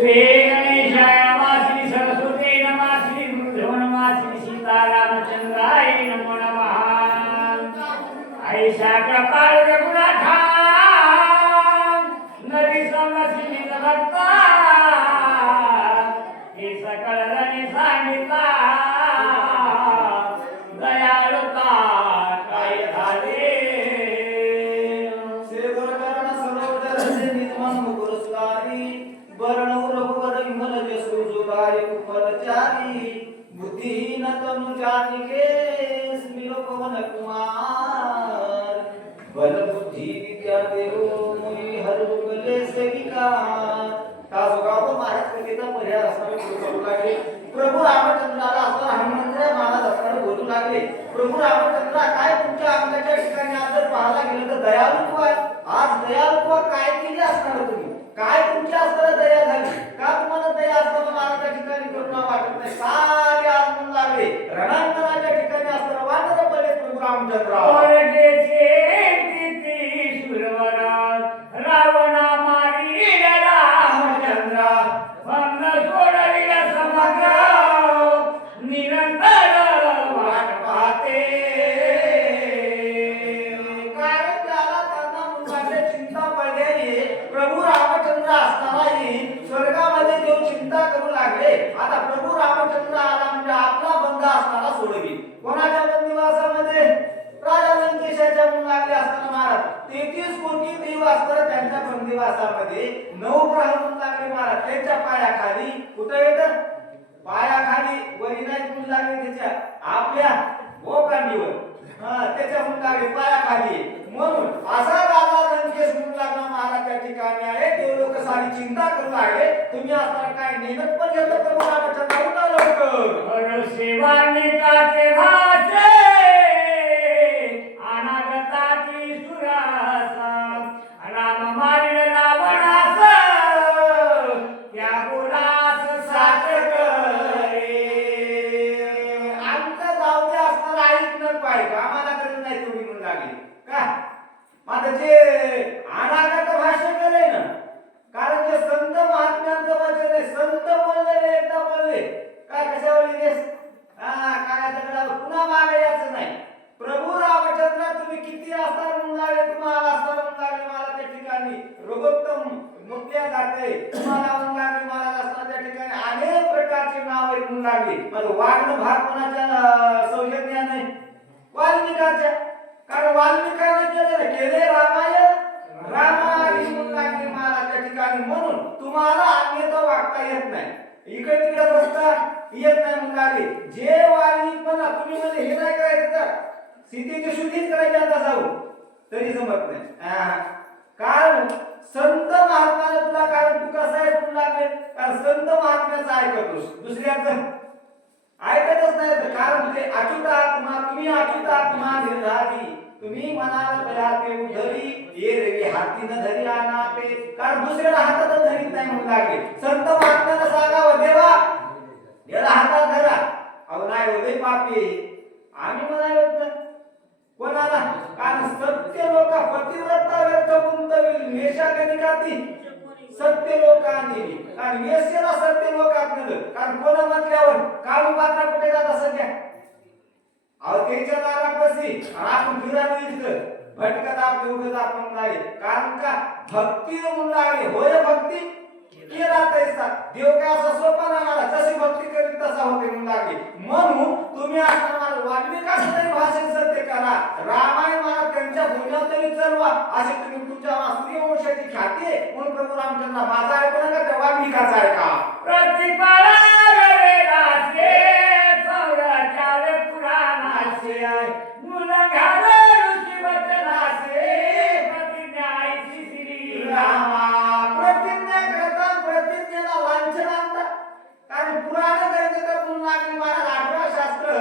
श्री गणेशाय नमः श्री सरस्वती नमः श्री गुरुदेव नमः श्री सीतारामचंद्राय नमो नमः ऐसा कृपाळ रघुनाथा नदी समसित भक्ता हे सकळ रणी सांगितला दयाळुता काय झाले श्री गुरुचरण सरोवर निर्मल मुकुरस्कारी वर्ण रघुवर विमल जसु जुगाय कुफलचारी बुद्धिहीन तनु जानिके स्मिर पवन कुमार बल बुद्धि विद्या देव मोहि हर गले सेविकार तासगाव महाराज कथेचा पर्याय असणारे बोलू लागले प्रभू रामचंद्राला असं हनुमंत महाराज असणारे बोलू लागले प्रभू रामचंद्रा काय तुमच्या अंगाच्या ठिकाणी आज जर पाहायला गेलं तर दयाळुत्व आहे आज दयाळुत्व काय केली असणार तुम्ही काय तुमची असताना दया झाली का तुम्हाला दया असताना महाराजच्या ठिकाणी करुणा वाटत नाही सारे आनंद लागले रणांगणाच्या ठिकाणी असताना वानर पडले प्रभू रामचंद्र ओरडेचे किती सुरवरा रावणा मारिला रामचंद्र भंग सोडविला समग्र निरंतर वाट पाहते कारण त्याला त्यांना मुलाचे चिंता पडलेली प्रभू रामचंद्र असतानाही स्वर्गामध्ये देव चिंता करू लागले आता प्रभू रामचंद्र आला म्हणजे आपला बंद असताना सोडवी कोणाच्या बंदिवासामध्ये राजा लंकेशाच्या म्हणून लागले असताना महाराज 33 कोटी देव असताना त्यांच्या बंदिवासामध्ये 9 ग्रह म्हणून लागले महाराज त्यांच्या पायाखाली कुठे येत पायाखाली वरी नाही म्हणून लागले त्याच्या आपल्या भोकांडीवर त्याच्या म्हणून लागले पायाखाली म्हणून असा राजा लंकेश म्हणून लागला महाराज त्या ठिकाणी आहे देव लोक सारी चिंता करू लागले तुम्ही असताना काय नेमत पण घेतलं प्रभू रामचंद्र उठा लवकर शिवानिकाचे भाषे अनागताची सुरासा राम मारिल रावणास त्या गुणास साथ करे अंत जाऊ दे असताना ऐकलं पाहिजे आम्हाला गरज नाही तुम्ही म्हणून लागले का माझं जे अनागत भाषण केलंय ना कारण जे संत महात्म्यांचं वचन आहे संत बोललेले एकदा बोलले काय कशावर लिहिलेस काय दगडावर पुन्हा मागे यायचं नाही प्रभू रामचंद्र तुम्ही किती असताना म्हणून लागले तुम्हाला असताना म्हणून लागले मला त्या ठिकाणी रोगोत्तम मुक्त्या जाते तुम्हाला म्हणून लागले मला असताना त्या ठिकाणी अनेक प्रकारचे नाव आहेत म्हणून लागले मग वागणं भाग कोणाच्या सौजन्या नाही वाल्मिकाच्या कारण वाल्मिकाने केले रामायण रामायण म्हणून लागले महाराज त्या ठिकाणी म्हणून तुम्हाला अन्यथा वागता येत नाही इकडे तिकडे बसता येत नाही म्हणून लागले जे वाल्मिक म्हणा तुम्ही म्हणजे हे नाही करायचं तर सीतेची शुद्धीच करायची आता जाऊ तरी जमत नाही कारण संत महात्म्याला तुला कारण तू कसं आहे म्हणून लागले कारण संत महात्म्याचं ऐकतोस दुसऱ्याचं ऐकतच नाही कारण ते अच्युत आत्मा तुम्ही अच्युत आत्मा निर्धारी तुम्ही मनाला बळाते उधरी ये रे हाती न धरी आनाते कारण दुसऱ्याला हातात धरीत नाही म्हणून लागले संत महात्म्याला सांगावं देवा याला हातात धरा अहो नाही होते पापी आम्ही म्हणालो कोणाला कारण सत्य लोक पतिव्रता व्यर्थ गुंतविल मेषा गणिकाती सत्य लोकांनी कारण वेश्येला सत्य लोकात नेलं कारण कोणा म्हटल्यावर काळू पात्रा कुठे जाता सध्या अहो त्याच्या दारापाशी आपण फिरायला इथं भटकत आपले उगत आपण नाही कारण का भक्ती म्हणून लागली होय भक्ती केला तैसा देव काय असा सोपा नाही मला जशी भक्ती करीत तसा होते म्हणून लागली म्हणून तुम्ही असताना मला वाल्मिकाचं तरी भाषण सत्य करा रामायण मला त्यांच्या बोलण्यात तरी चलवा असे तुम्ही तुमच्या सूर्यवंशाची ख्याती आहे म्हणून प्रभू रामचंद्र माझा ऐकू नका त्या वाल्मिकाचा ऐका प्रतिपाला वेदाचे सौराचार पुराणाचे गुणगान ऋषी वचनाचे प्रतिज्ञा ऐसी श्री रामा प्रतिज्ञा करता प्रतिज्ञेला वांछन आणता कारण पुराण करायचं तर म्हणून लागली महाराज 18 शास्त्र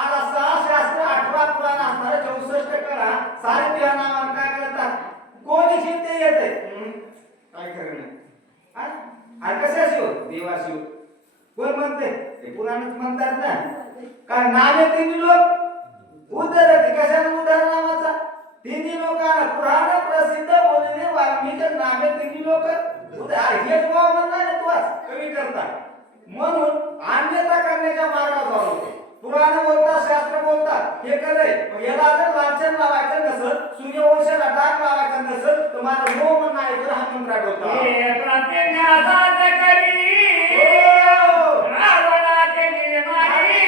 आज 6 शास्त्र 18 पुराण असणार 64 करा सारे त्या नावावर काय करतात कोणी शिवते येते काय खरं नाही आणि कशा शिव देवा शिव कोण म्हणते ते पुराणच म्हणतात ना कारण नामे तिन्ही लोक उद्धर कशाने उद्धर नावाचा तिन्ही लोकांना पुराण प्रसिद्ध बोलले वाल्मिकी नामे तिन्ही लोक हेच भाव म्हणणार तू आज करतात म्हणून अन्यथा करण्याच्या मार्गावर जाऊ नको. पुराण बोलतात, शास्त्र बोलतात हे करे, याला जर लांछन लावायचं नसेल, सूर्यवंशाला डाग लावायचा नसेल, तर मला नो म्हणून ऐकलं हा मंत्र आठवता. हे प्रतिज्ञासात करी रावणाचे निर्माणी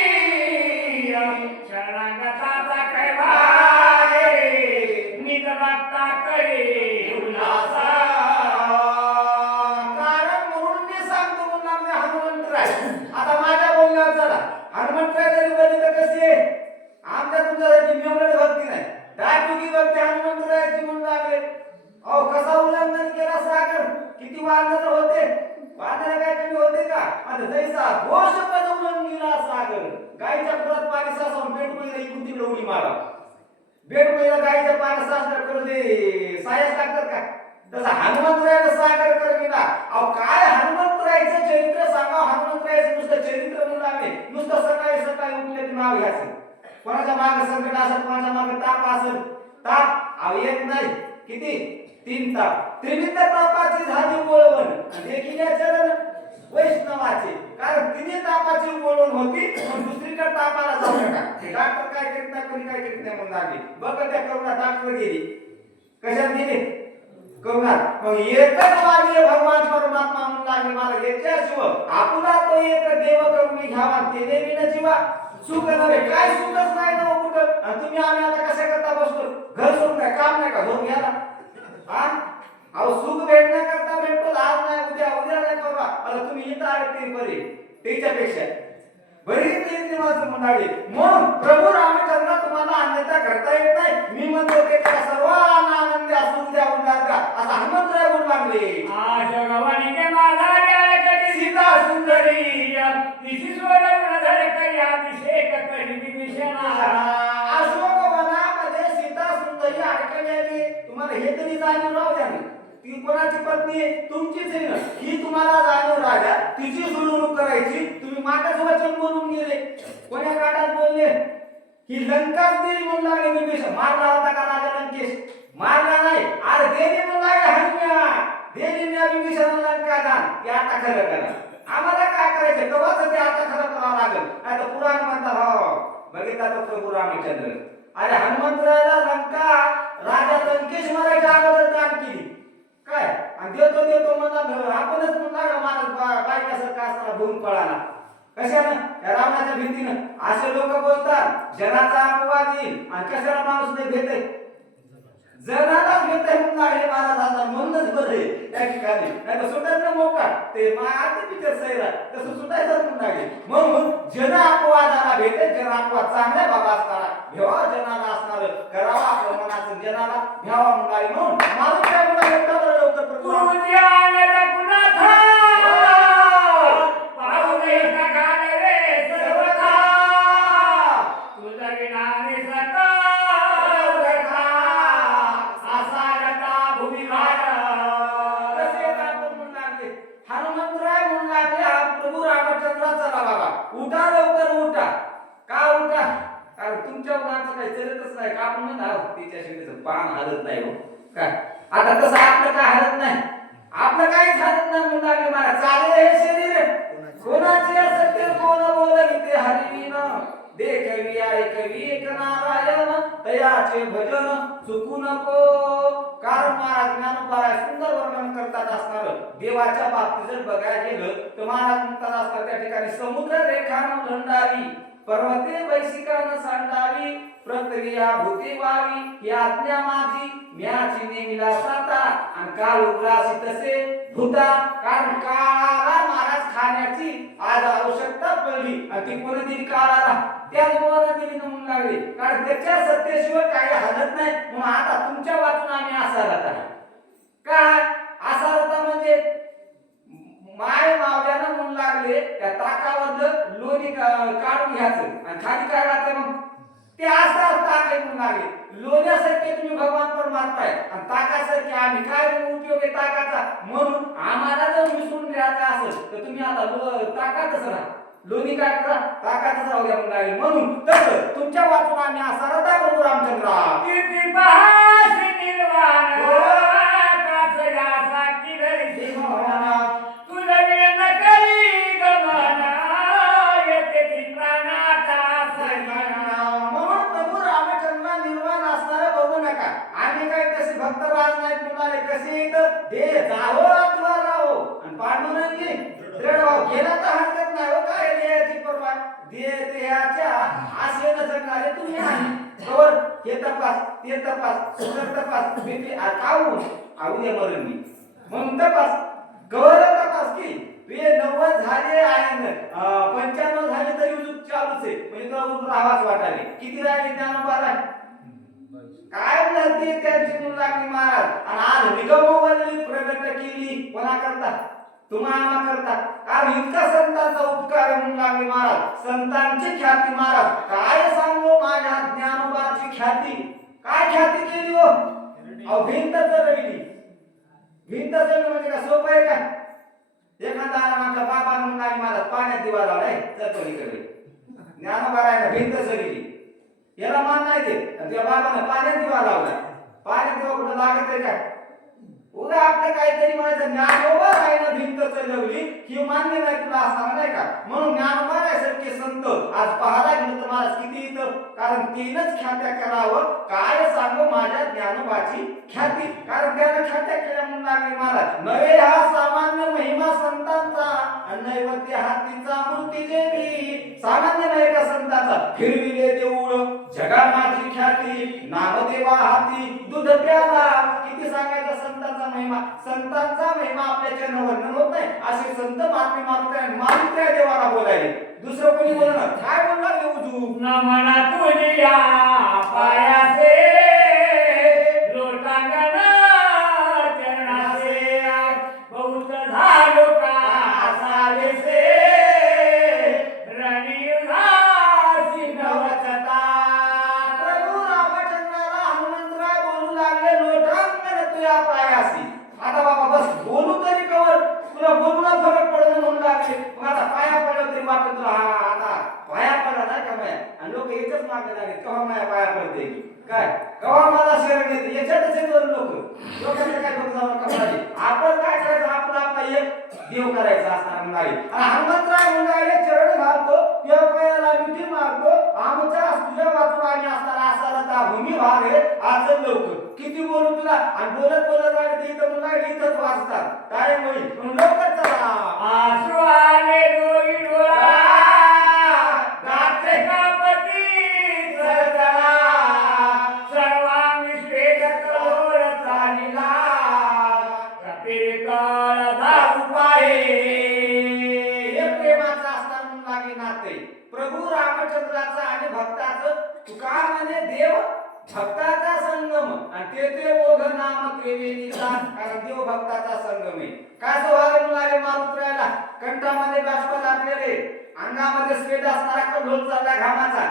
शरणागताचा कैवारे निज भक्ता करे उल्हासा. कारण म्हणून मी सांगतो म्हणून आपले हनुमंतराय. आता माझ्या बोलण्यावर चला, हनुमंतराय जरी बोलले तर कशी आहे, आमच्या तुमच्यासाठी मेवढी भक्ती नाही, डायटुकी भक्ती हनुमंतरायाची म्हणून लागले. अहो कसा उल्लंघन केला सागर, किती वानर होते, वानर काय कमी होते का? आता जैसा घोष पद उल्लंघिला सागर, गाईच्या पुरात पाणी साचवून बेडकुळीला इकडून तिकडे उडी मारा. बेडकुळीला गाईच्या पाणी साचलं करू दे, सायस लागतात का? तसा हनुमंतरायाचा सागर करविला. अहो काय हनुमंतरायाचं चरित्र सांगा, हनुमंतरायाचं नुसतं चरित्र म्हणून लागले, नुसतं सकाळी सकाळी उठले नाव घ्यायचं. कोणाच्या मागे संकट असेल, कोणाच्या मागे ताप असेल, ताप अहो एक नाही किती 3 ताप, त्रिविध तापाची झाली वळवण, देखील चरण वैष्णवाचे. कारण तिने तापाची वळवण होती, पण दुसरीकडे तापाला जाऊ नका. डॉक्टर काय करीत नाही, कोणी काय करीत नाही म्हणून लागली. बघ त्या करुणा डॉक्टर गेली, कशात गेली करुणा. मग एकच मागे भगवान परमात्मा म्हणून लागले, मला याच्याशिवाय आपला तो एक देव करून घ्यावा, ते देवीनं जीवा सुख नव्हे. काय सुखच नाही ना कुठं. आणि तुम्ही आम्ही आता कशा करता बसतो, घर सोडून काय काम नाही का, झोप घ्यायला हा. अहो सुख भेटण्याकरता भेटतो, आज नाही उद्या, उद्या नाही परवा. आता तुम्ही इथं आले ते बरे, त्याच्यापेक्षा बरी ते निवास मंडळी. म्हणून प्रभू रामचंद्र तुम्हाला अन्यथा करता येत नाही. मी म्हणतो ते त्या सर्वांना आनंद असू द्या उंडाल का, असा हनुमंतराय बोलू लागले. आशोभवानी के माझा कधी सीता सुंदरी तिची सोडवून धडकरी अभिषेक करी विभीषणा. अशोकवनामध्ये सीता सुंदरी अडकलेली, तुम्हाला हे तरी जाणीव राहू द्या. ती कोणाची पत्नी आहे, तुमचीच आहे ना. ही तुम्हाला जाणीव राजा, तिची जुळवणूक करायची. तुम्ही मागास वचन बोलून गेले, कोण्या काठात बोलले, ही लंकाच देवी म्हणून लागले. विभीषण मारला होता का राजा लंकेश? मारला नाही. अरे देवी म्हणून लागले हनुम्या, देवीने विभीषणाला लंका दान. ते आता खरं करा, आम्हाला काय करायचं तेव्हाच ते आता खरं करावं लागेल. नाही तर पुराण म्हणतात हो बघितला तो प्रभू रामचंद्र. अरे हनुमंतरायाला लंका राजा लंकेश मारायच्या अगोदर दान केली काय, आणि देतो देतो म्हणला आपणच म्हणला मला बायकासारखा असताना धुवून पळाला. कशानं? या रावणाच्या भीतीनं. असे लोक बोलतात जनाचा अपवाद येईल, आणि कशाला माणूस नाही भेटे, जनालाच भेटे म्हणून लागले महाराज. आता म्हणूनच बरे त्या ठिकाणी, नाही तर सुटायचं मोका ते आधी पिक्चर सैरा तसं सुटायचं म्हणून लागले. म्हणून जन अपवादाला भेटे, जन अपवाद चांगला बाबा असताना भेवा जनाला असणार करावा आपल्या मनाचं, जनाला भ्यावा म्हणून लागले. म्हणून माणूस काय म्हणाले लवकर उठा लवकर उठा. का उठा? कारण तुमच्या मुलांचं काही चलतच नाही का. आपण म्हणा तिच्या शेतीचं पान हलत नाही हो काय. आता तसं आपलं काय हलत नाही, आपलं काहीच हलत नाही म्हणून लागले. मला चालले हे शरीर कोणाचे सत्य कोण बोलविते हरिवीन, देखवी ऐकवी एक नारायण तयाचे भजन चुकू नको. कारण महाराज ज्ञानोबा सुंदर वर्णन करतात असणार. देवाच्या बाबतीत जर बघायला गेलं तर महाराज म्हणतात असतात त्या ठिकाणी समुद्र रेखानं लंडावी, पर्वते वैशिकानं सांडावी, प्रक्रिया भूती व्हावी ही आज्ञा माझी, म्याची नेमिला साता आणि काल उग्रासी तसे भूता. कारण काळाला महाराज खाण्याची आज आवश्यकता पडली, आणि ती कोणी दिली काळाला, त्याच बोलायला दिली म्हणून लागली. कारण त्याच्या सत्तेशिवाय काही हलत नाही. म्हणून आता तुमच्या वाचून आम्ही आसारत आहे. काय आसारता म्हणजे माय मावल्यानं म्हणून लागले त्या ताकावर लोणी काढून घ्यायचं, आणि खाली काय राहते मग ते आसार ताक आहे म्हणून लागले. लोण्यासारखे तुम्ही भगवान परमात्मा आहे, आणि ताकासारखे आम्ही. काय उपयोग आहे ताकाचा? म्हणून आम्हाला जर मिसळून घ्यायचं असेल तर तुम्ही आता ताकातच राहा, लोणी काय करा ताकातच राहू द्या म्हणून लागले. म्हणून तसं तुमच्या वाचून आम्ही आसारत आहे प्रभू रामचंद्र. किती पहाशी निर्वाण काचयाचा किरण तुझं वेळ न करी म्हणजे दृढ भाव केला तर हरकत नाही हो. काय देहाची परवा देहाच्या आशेनं जगणारे तुम्ही नाही कवर हे तपास ते तपास शुगर तपास बीपी काऊन आऊ दे मरण मी म्हणून तपास कवर तपास की ते 90 झाले आहे 95 झाले तरी उजूक चालूच आहे म्हणजे तुला उजून आवाज वाटाले किती राहिले ज्ञानोबा राहिले काय म्हणते त्यांची मुलं लागली महाराज आणि आज निगमवल्ली प्रगट केली कोणा करता तुम्हाला करता कारण इतका संतांचा उपकार म्हणून लागले महाराज संतांची ख्याती महाराज काय सांगू माझ्या ज्ञानोबाची ख्याती काय ख्याती केली हो अहो भिंत चढवली भिंत चढवली म्हणजे काय सोपं आहे का एखादा आमच्या बाबाने म्हणून लागले महाराज पाण्यात दिवा लावलाय चटणीकडे ज्ञानोबा राहिला भिंत चढवली याला मान नाही ते त्या बाबाने पाण्यात दिवा लावलाय पाण्यात दिवा कुठं लागत आहे काय उगा आपलं काहीतरी म्हणायचं ज्ञानोबा राहिला भिंत चढवली ही मान्य नाही तुला असणार नाही का म्हणून ज्ञानोबा राहायसारखे संत आज पाहायला गेलो तर महाराज किती इथं कारण तीनच ख्यात्या करावं काय सांगू माझ्या ज्ञानोबाची ख्याती कारण त्यानं ख्यात्या केल्या म्हणून लागले महाराज नवे हा सामान्य महिमा संतांचा नैवेद्य हातीचा मूर्ती देवी सामान्य नाही का संतांचा फिरविले देऊळ जगा माझी ख्याती नामदेवा हाती दूध प्याला किती सांगायचं संतांचा महिमा संतांचा महिमा आपल्या चरण वर्णन होत नाही असे संत महात्मे मारुती देवाला बोलायले दुसरं कोणी बोलणार काय बोलणार देऊ न म्हणा तुझ्या पायाचे लोटांगण चरणाचे बहुत झालो का असावेसे रणियुगाची नवचता प्रभू रामचंद्राला हनुमंतराय बोलू लागले लोटांगण तुझ्या पायासी आता बाबा बस बोलू तरी कवर तुला बोलूला फरक पडत म्हणून लागले मग आता पाया पडलं तरी वाटत तुला आता पाया पडला नाही का माया आणि लोक एकच मागे लागले केव्हा माया पाया पडते काय केव्हा मला शरण येते याच्यातच येतो लोक लोकांचं काय बघ जाऊ नका आपण काय करायचं आपला आपला एक देव करायचा असणार म्हणाले आणि हनुमंतराय म्हणाले चरण घालतो त्या पायाला मिठी मारतो आमच्या तुझ्या वाचून आम्ही असताना असाला त्या भूमी भाग आहे आचल लवकर किती बोलू तुला आणि बोलत बोलत राहिले ते इथं म्हणाले इथंच वाचतात काय होईल म्हणून लवकर चला आसू आले डोई डोळा गात्रे कापती चळचळा सर्वांगी श्वेत करोड चालिला कपिल काळ धारू पाहे हे प्रेमाचं असणार म्हणून लागे नाते प्रभू रामचंद्राचं आणि भक्ताचं तुका म्हणे देव भक्ताचा संगम आणि ते ओघ नाम त्रिवेणीचा कारण देव भक्ताचा संगम आहे काय व्हायला म्हणाले मारुतीला कंठामध्ये बाष्प लागलेले अंगामध्ये स्वेद असणारा कढोल चालला घामाचा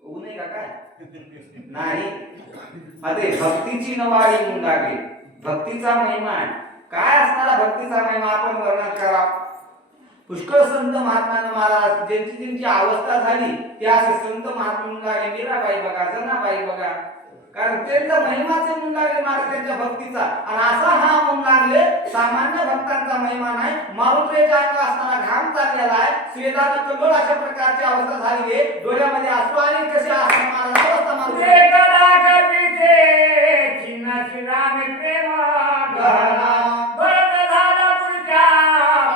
ऊन आहे का काय नाही अरे भक्तीची नवाळी म्हणून लागली भक्तीचा महिमा आहे काय असणारा भक्तीचा महिमा आपण वर्णन करा पुष्कळ संत महात्माने महाराज ज्यांची अवस्था झाली ते असे संत महात्मा लागले मीराबाई बघा जनाबाई बघा कारण त्यांचा महिमाचे म्हणून लागले महाराज त्यांच्या भक्तीचा आणि असा हा म्हणून लागले सामान्य भक्तांचा महिमा नाही मारुतीच्या अंग असताना घाम चाललेला आहे स्वेदानं कमळ अशा प्रकारची अवस्था झाली आहे डोळ्यामध्ये अश्रू आले कसे असतात महाराज अवस्था मारुती राम प्रेम भरत झाला पुढच्या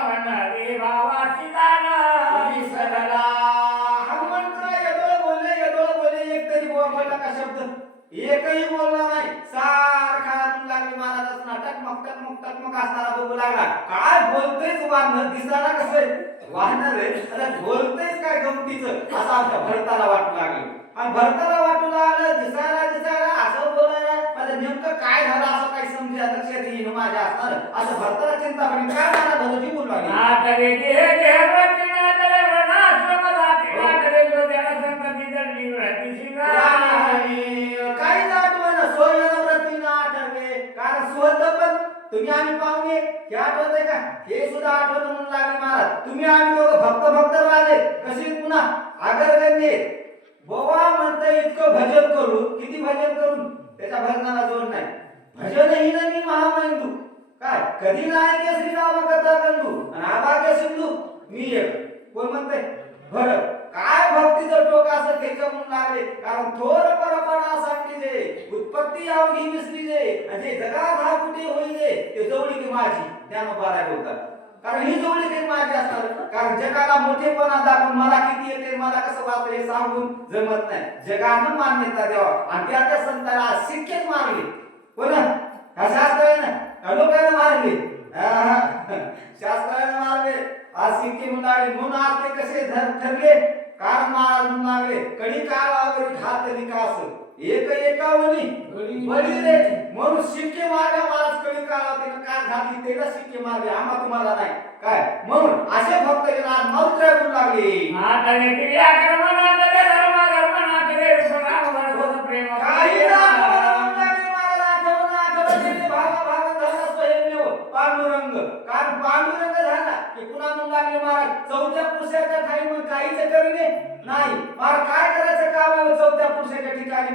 पण भावाची दान विसरला हनुमंतराय यदोळ बोलले एक तरी बोलला का शब्द एकही बोलला नाही सारखा लागले महाराज असणार टकमक असताना बघू लागला काय बोलतेच वाहन दिसायला कसं वाहणार आहे अरे बोलतेच काय गमतीचं असं आमच्या भरताला वाटू लागले आणि भरताला वाटू लागलं दिसायला असं बोलायला माझं नेमकं काय झालं असं काही समजा लक्षात येईन माझ्या असणार असं भरताला चिंता पडली काय मला भरती बोलू लागली काही आठवण सोयीनं आठवले कारण सुहत पण तुम्ही आम्ही पाहुणे हे आठवत आहे का हे सुद्धा आठवत म्हणून लागले महाराज तुम्ही आम्ही दोघं भक्त राहिले कशी पुन्हा आगरगण्य बोवा म्हणता इतकं भजन करू किती भजन करून त्याच्या भजनाला जोड नाही भजन ही मी महामहिंदू काय कधी नाही के श्रीराम कथा कंदू आणि आभाग्य सिंधू मी एक कोण म्हणते भरत काय भक्तीचं टोक असं त्याच्या म्हणून लागले कारण थोर परपणा सांगितले उत्पत्ती अवघी मिसली जे आणि जगात हा कुठे होईल ते जवळी की माझी ज्ञानोबा बोलतात कारण ही जोडी काही माझी असणार. कारण जगाला मोठेपणा दाखवून मला किती येते, मला कसं वाटतं हे सांगून जमत नाही. जगानं मान्यता द्यावा आणि त्या संतांना सिक्केच मारले. कोण ह्या शास्त्राने लोकांना मारले, शास्त्राने मारले, आज सिक्के मुलाले. म्हणून आज ते कसे ठरले, कारण महाराज लागले कडी कालावरी घात विकास एक एकावनी बळी रे. म्हणून शिक्के मारल्या महाराज कडी कालावरी काय घातली त्याला शिक्के मारले, आम्हा तुम्हाला नाही काय. म्हणून असे भक्त आज मारुत्र्या करू लागले. आता देखील या क्रमांकात धर्म धर्मनाकडे राम भगवत प्रेम काही पांडुरंग. कारण पांडुरंग झाला की पुन्हा म्हणून लागले महाराज चौथ्या पुरुषाच्या ठाई मग काहीच करीने नाही. महाराज काय करायचं काम आहे चौथ्या पुरुषाच्या ठिकाणी?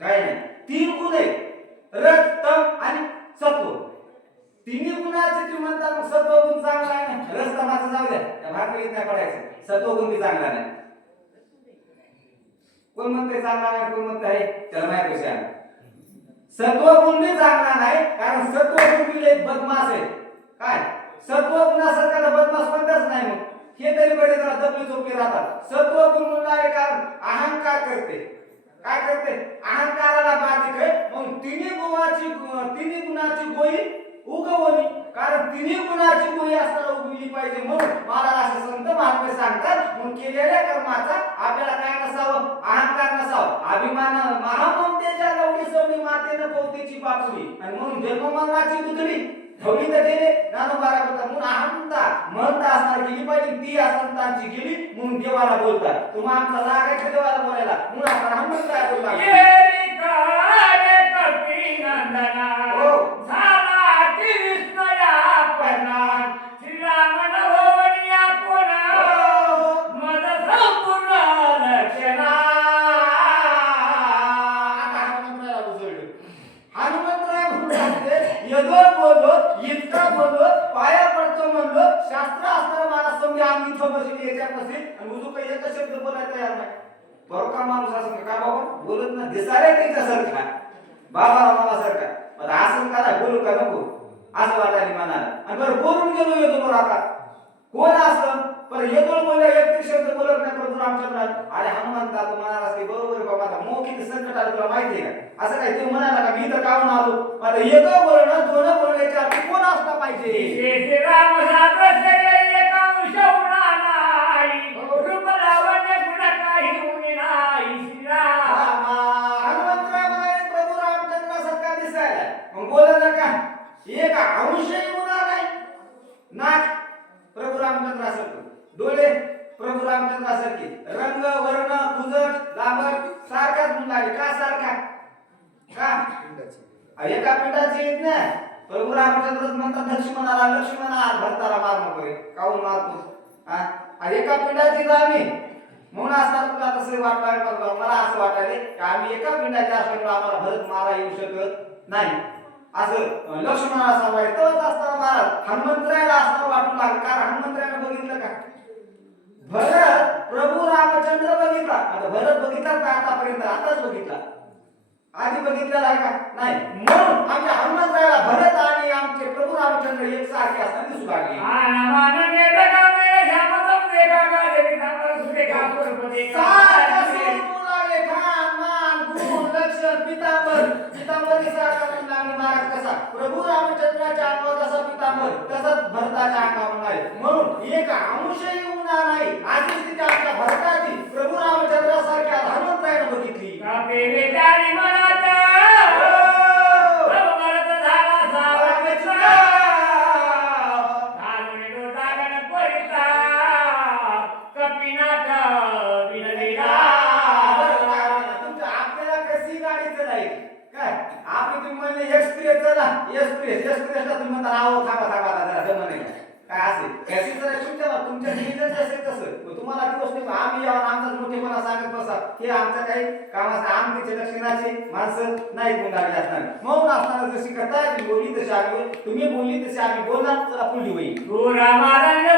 काय नाही. 3 गुण आहेत, रज तम आणि सत्व. तिन्ही गुणाचे तुम्ही म्हणता मग सत्व गुण चांगला आहे ना, रज तमाचं जाऊ द्या, त्या भाकरीत नाही पडायचं. सत्व गुण बी चांगला नाही. कोण म्हणते चांगला नाही, कोण म्हणते आहे त्याला माहिती कशी आहे. सत्वगुण बी चांगला नाही, कारण सत्वगुण बी एक बदमाश आहे. काय सत्वगुणासारखा बदमाश कोणताच नाही. मग हे तरी बरे जरा दबली चोपली राहतात. सत्वगुण म्हणणारे कारण अहंकार करते. काय करते? अहंकाराला बाधिक आहे. मग तिन्ही गुणाची गोळी उगवली. कारण तिन्ही गुणाची गोळी असताना उगवली पाहिजे. म्हणून मला असं संत महात्मे सांगतात, म्हणून केलेल्या कर्माचा आपल्याला काय नसावं, अहंकार नसावं, अभिमान. महाममतेच्या लवडी सवडी मातेनं पौतीची पापुली आणि म्हणून जन्ममरणाची दुधडी ठेवली तर गेले ज्ञानोबारा होता. म्हणून अहंता म्हणता असणार गेली पाहिजे, ती असंतांची गेली. म्हणून देवाला बोलतात, तुम्हा आमचा लागायचं देवाला बोलायला. म्हणून आपण हनुमान काय बोलला इतका बोललो, पाया पडतो म्हणलो, शास्त्र असताना मला समजा आम्ही इथं बसली याच्यापाशी आणि उजू काही एकच शब्द बोलायला तयार नाही. बरोबर का माणूस असं का बाबा बोलत ना, दिसायला त्याच्यासारखा बाबा रामासारखा. मला असं का बोलू का नको असं वाटायला मनाला. आणि बरं बोलून गेलो येतो बरं. आता कोण असं पण येतो बोलल्या एक शब्द बोलत नाही प्रभू रामचंद्र. अरे हनुमंता तू म्हणाला असते बरोबर आहे बाबा, मोह किती संकट आलं तुला माहिती आहे का? असं काय ते म्हणाला का मी तर काहून आलो? आता येतो बोलणं दोन बोलण्याच्या अर्थ कोण असला पाहिजे? राम प्रभू रामचंद्रासारखा दिसायला मग बोलायला का एक अंश गुन्हा नाही. नाक प्रभू रामचंद्रासारखं, डोळे प्रभू रामचंद्रासारखे, रंग वर्ण उजट लांबट सारखाच म्हणून लागले. का सारखा? का एका पिंडाची येत ना. प्रभू रामचंद्र म्हणतात लक्ष्मणाला भरताला मार नको रे, काहून मारतो? एका पिंडाची आम्ही म्हणून असणार. तुला तसं वाटलं, मला असं वाटायले की आम्ही एका पिंडाचे असल्यामुळे आम्हाला भरत मारा येऊ शकत नाही. असं लक्ष्मणाला सांगायचं तेव्हाच असताना महाराज हनुमंतरायाला असताना वाटू लागलं. कारण हनुमंतरायानं बघितलं का भरत प्रभू रामचंद्र बघितला. आता भरत बघितला का आतापर्यंत? आताच बघितला, आधी बघितलेला आहे का नाही. म्हणून आमच्या हनुमंतरायाला भरत आणि आमचे प्रभू रामचंद्र एक सारखे असताना दिसू लागले. प्रभू रामचंद्राच्या अंगावर जसा पितांबर तसंच भरताच्या अंगावर आहे. म्हणून एक अंशही उन्हा नाही. आधीच तिथे आपल्या भरताची प्रभू रामचंद्रासारख्या हनुमंतरायानं बघितली. एक्सप्रेसला तुम्ही म्हणता आहो थांबा जरा जमा नाही काय असेल कॅसी जरा तुमच्या नियोजन असेल तसं तुम्हाला दिवस नाही. आम्ही यावर आमचाच मोठेपणा सांगत बसा हे आमचं काही कामाचं आमचे लक्षणाचे माणसं नाही कोण लागले असणार. म्हणून असताना जशी कथा बोलली तशी आम्ही, तुम्ही बोलली तशी आम्ही बोलणार. चला पुढली होईल. रामचंद्र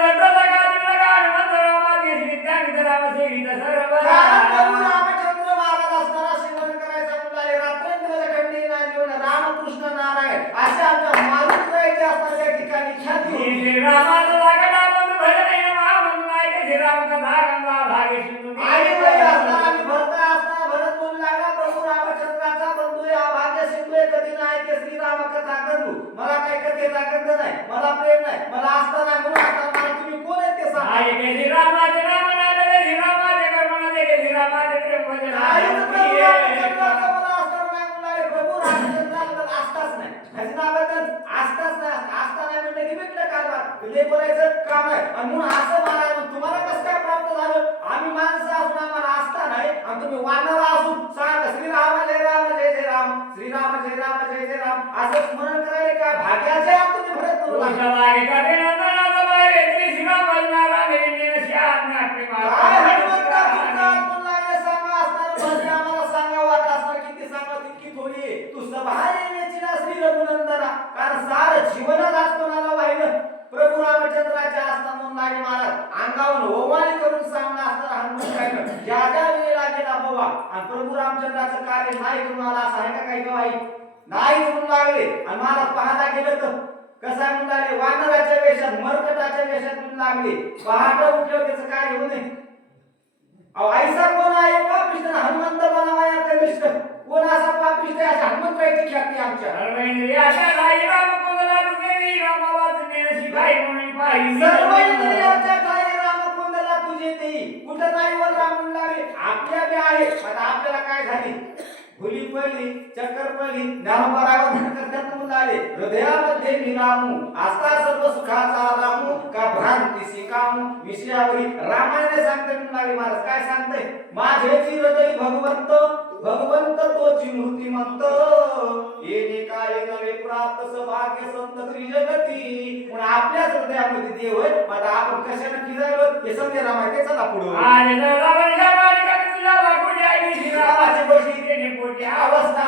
महाराज असताना सेवन करायचा मुलाले रात्रंदिवस खंडी रामकृष्ण नारायण अशा आमच्या मारुतीच्या असणाऱ्या ठिकाणी ख्याती प्राप्त नाही आणि म्हणून असं मला तुम्हाला कसं काय प्राप्त झालं? आम्ही माणसं असून आम्हाला आस्था नाही आणि तुम्ही वानर असून सांगा श्रीराम जय राम जय जय राम, श्रीराम जय राम जय जय राम असं स्मरण करायला का भाग्याचे आहात तुम्ही भरत म्हणून काय हनुमंता तुमचा आत्मलाने सांगा असणार म्हणजे आम्हाला सांगा वाट असणार किती सांगा तितकी थोडी तू सभारे वेचिला श्री रघुनंदना कारण सार जीवनच आज कोणाला वाहिलं प्रभू रामचंद्राच्या असता म्हणून लागे महाराज अंगावर ओवाळी करून सांगणं असणार हनुमंतानं ज्या ज्या वेळेला गेला बाबा आणि प्रभू रामचंद्राचं कार्य नाही करून आला असं आहे का काही गवाही नाही म्हणून लागले आणि मला पाहता गेलं तर कसा म्हणून लागले वानराच्या वेशात मरकटाच्या वेशात म्हणून लागले पहाटे उठल्यावर त्याचं काय होऊ नये अहो ऐसा कोण आहे पापिष्ट हनुमंत बनावा या कनिष्ठ कोण असा पापिष्ट आहे अशा हनुमंतरायची ख्याती आमच्या सर्वैंद्रियाच्या ठाई रामकुंडला तुझे देई कुठं नाही वर राम म्हणून लागले आपल्या बी आहे आता आपल्याला काय झाली भुली पडली चक्कर पडली ज्ञानोबरावर करतात म्हणून आले हृदयामध्ये विरामू आस्था सर्व सुखाचा रामू का भ्रांती सिकामू विषयावरी रामायण सांगते म्हणून लागले महाराज काय सांगते माझेची हृदय भगवंत भगवंत तोची मूर्तिमंत येणे काय नवे प्राप्त सौभाग्य संत त्रिजगती पण आपल्याच हृदयामध्ये देव आहे आता आपण कशाने फिरायलो हे समजे रामायण चला पुढे रामाची गोष्टी अवस्था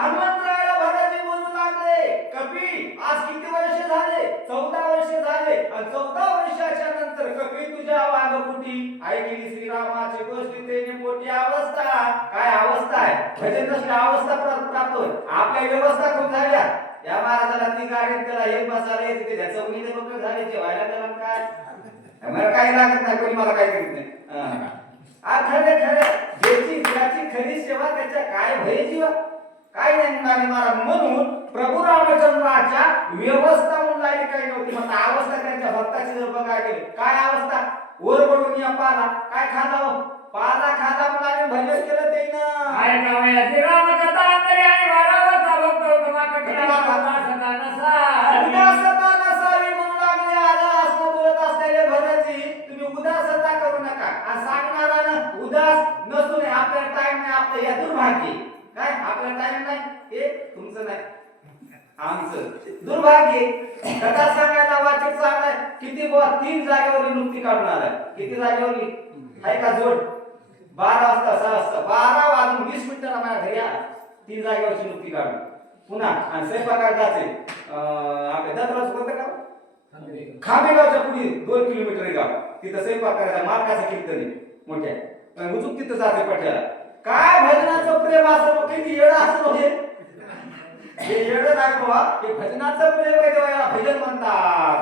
हनुमंतरायाला भराजी बोलू लागले कपी आज किती वर्ष झाले 14 वर्ष झाले आणि 14 वर्षाच्या नंतर कपी तुझ्या वाघपुटी ऐकली श्रीरामाची गोष्टी तेने मोठी अवस्था काय अवस्था आहे भजन नसल्या अवस्था प्राप्त होय आपल्या व्यवस्था खूप झाल्या या महाराजाला ती गाडीत त्याला एक बसायला येते ते त्याचं उन्ही बघ झाले जेवायला त्याला काय मला काही लागत नाही कोणी मला काही करीत नाही खरे खरे ज्याची खरी सेवा त्याच्या काय भय जीवा काय नाही म्हणाले महाराज म्हणून प्रभू रामचंद्राच्या व्यवस्था म्हणून लागली काही नव्हती मग अवस्था त्यांच्या भक्ताची जर बघायला गेले काय अवस्था वर पडून या पाला काय खाला पाला खाला म्हणाले भजन केलं ते दुर्भाग्य काय आपला टाइम नाही हे तुमचं नाही आमचं दुर्भाग्य कथा सांगायला वाचक सांगलाय किती बुवा 3 जागेवरली नुक्ती काढून आलाय किती जागेवरली आहे का जोड 12 वाजता 6 वाजता 12 वाजून 20 मिनिटाला माझ्या घरी आला 3 जागेवरची नुक्ती काढून पुन्हा आणि स्वयंपाकाला जाते आपल्या दत्तराज होतं का खामेगावच्या पुढे 2 किलोमीटर गाव तिथं स्वयंपाक करायचा मार्गाचा कीर्तन मोठ्या पण उचूक तिथं जाते पट्याला काय भजनाचं प्रेम असं किती येडा असं हे येडं नाही बाबा हे भजनाचं प्रेम आहे तेव्हा याला भजन म्हणतात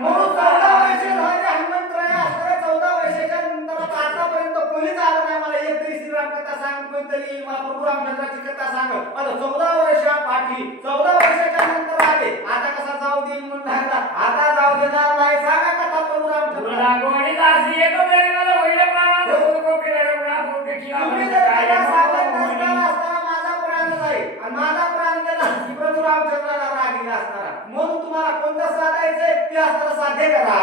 म्हणून 14 वर्ष झाले हनुमंतराया असणाऱ्या 14 वर्षाच्या नंतर आतापर्यंत कोणीच आलं नाही मला एक तरी श्रीराम कथा सांग कोणतरी प्रभू रामचंद्राची कथा सांग मला 14 वर्षा पाठी 14 वर्षाच्या नंतर आले आता कसा जाऊ देईल म्हणून लागला आता जाऊ देणार नाही सांगा कथा प्रभू रामचंद्र तुम्ही जर त्याला सांगत नसताना असताना माझा प्राण जाईल आणि माझा प्राण गेला की प्रभू रामचंद्राला रागीला असणारा म्हणून तुम्हाला कोणतं साधायचंय ते असताना साध्य करा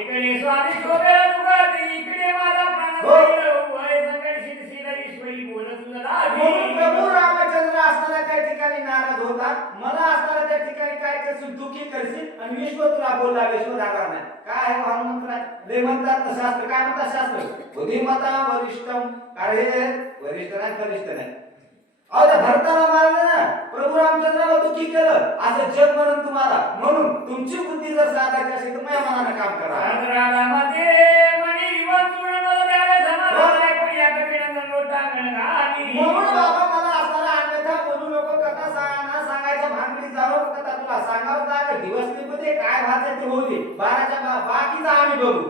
इकडे स्वामी शोभेला तुका इकडे माझा प्राण जाईल वय संकट शिरशील ईश्वरी बोलत तुला म्हणून प्रभू रामचंद्र असताना त्या ठिकाणी नाराज होता मला असताना त्या ठिकाणी काय करशील दुःखी करशील आणि विश्व तुला बोलला विश्व रागणार नाही काय आहे हनुमंत ले म्हणतात शास्त्र काय म्हणतात शास्त्र बुद्धिमता वरिष्ठम काय हे वरिष्ठ नाही कनिष्ठ नाही अहो त्या भरताला मारलं ना प्रभू रामचंद्राला दुःखी केलं असं जग म्हणून तुम्हाला म्हणून तुमची बुद्धी जर साधायची असेल तर माझ्या मनानं काम करा म्हणून बाबा मला असताना अन्यथा बोलू नको कथा सांगायच्या भानगडीत जाऊ कथा तुला सांगावं लागेल दिवस निघते काय व्हायचं ते होऊ दे 12च्या बाकीचा आम्ही बघू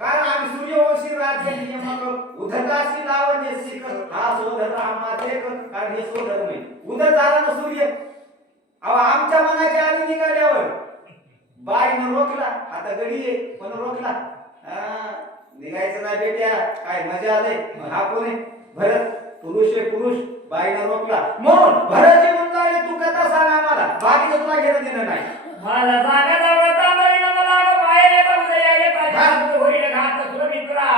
कारण आम्ही सूर्यवंशी राज्य नियमक उदकाशी लावण्य शिक हा सोदर आम्हाचे कारण हे सोदर नाही उदर झाला ना सूर्य अहो आमच्या मनाच्या आधी निघाल्यावर बाईनं रोखला आता गडी आहे पण रोखला निघायचं नाही बेट्या काय मजा आले हा कोणी भरत पुरुष आहे पुरुष बाईनं रोखला म्हणून भरतजी म्हणून लागले तू कथा सांग आम्हाला घेणं देणं नाही. मला सांगा व्रतांबरीनं मला बाहेर येता उदया येता होईल घात सुमित्रा.